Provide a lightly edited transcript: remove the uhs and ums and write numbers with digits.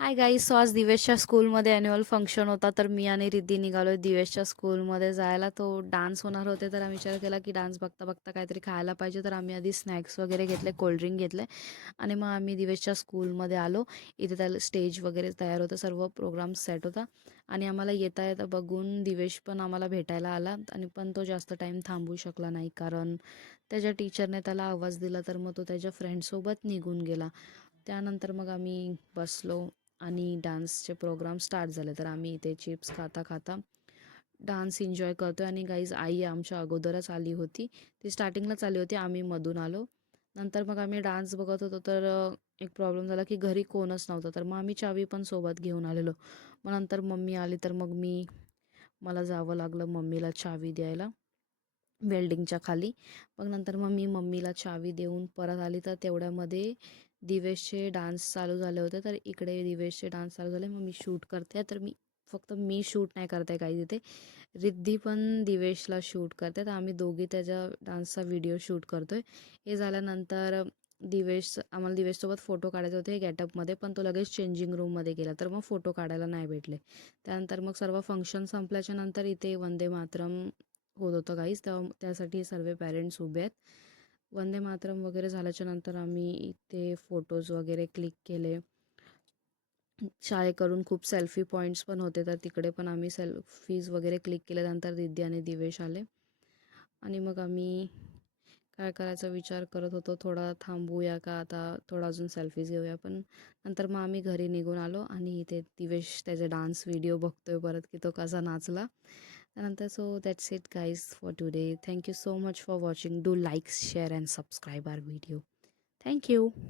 Hi guys. So आज दिवेशच्या स्कूलमध्ये annual function होता, तर मी आणि रिद्धी निघालो दिवेशच्या स्कूलमध्ये जायला. तो डान्स होणार होते, तर आम्ही विचार केला की डान्स बघता बघता काहीतरी खायला पाहिजे, तर आम्ही आधी स्नॅक्स वगैरे घेतले, कोल्ड्रिंक घेतले आणि मग आम्ही दिवेशच्या स्कूलमध्ये आलो. इथे त्याला स्टेज वगैरे तयार होतं, सर्व प्रोग्राम सेट होता आणि आम्हाला येता येता बघून दिवेश पण आम्हाला भेटायला आला आणि पण तो जास्त टाईम थांबू शकला नाही, कारण त्याच्या टीचरने त्याला आवाज दिला, तर मग तो त्याच्या फ्रेंडसोबत निघून गेला. त्यानंतर मग आम्ही बसलो आणि डान्सचे प्रोग्राम स्टार्ट झाले. तर आम्ही इथे चिप्स खाता खाता डान्स एन्जॉय करतो आहे आणि गाईज आई आमच्या अगोदरच आली होती. ती स्टार्टिंगलाच आली होती, आम्ही मधून आलो. नंतर मग आम्ही डान्स बघत होतो, तर एक प्रॉब्लेम झाला की घरी कोणच नव्हतं, तर मग आम्ही चावी पण सोबत घेऊन आलेलो. मग नंतर मम्मी आली, तर मग मला जावं लागलं मम्मीला चावी द्यायला वेल्डिंगच्या खाली. मग नंतर मग मी मम्मीला चावी देऊन परत आली, तर तेवढ्यामध्ये दिवेशचे डान्स चालू झाले होते. तर इकडे दिवेशचे डान्स चालू झाले, मग मी शूट करते. तर फक्त मी शूट नाही करते काही तिथे, रिद्धी पण दिवेशला शूट करते. तर आम्ही दोघी त्याच्या डान्सचा व्हिडिओ शूट करतोय. हे झाल्यानंतर आम्हाला दिवेशसोबत फोटो काढायचे होते गेटअपमध्ये, पण तो लगेच चेंजिंग रूममध्ये गेला, तर मग फोटो काढायला नाही भेटले. त्यानंतर मग सर्व फंक्शन संपल्याच्या नंतर इथे वंदे मातरम होत होतं गाईज, तेव्हा त्यासाठी सर्व पॅरेंट्स उभे आहेत. वंदे मातरम वगैरे झाल्याच्या नंतर आम्ही इथे फोटोज वगैरे क्लिक केले. शाळेकडून खूप सेल्फी पॉईंट्स पण होते, तर तिकडे पण आम्ही सेल्फीज वगैरे क्लिक केल्यानंतर दिद्दी आणि दिवेश आले आणि मग आम्ही काय करायचा विचार करत होतो, थोडा थांबूया का आता, थोडा अजून सेल्फीज घेऊया. पण नंतर मग आम्ही घरी निघून आलो आणि इथे दिवेश त्याचे डान्स व्हिडिओ बघतोय परत की तो कसा नाचला. त्यानंतर so that's it guys for today. Thank you so much for watching. Do like, share and subscribe our video. Thank you.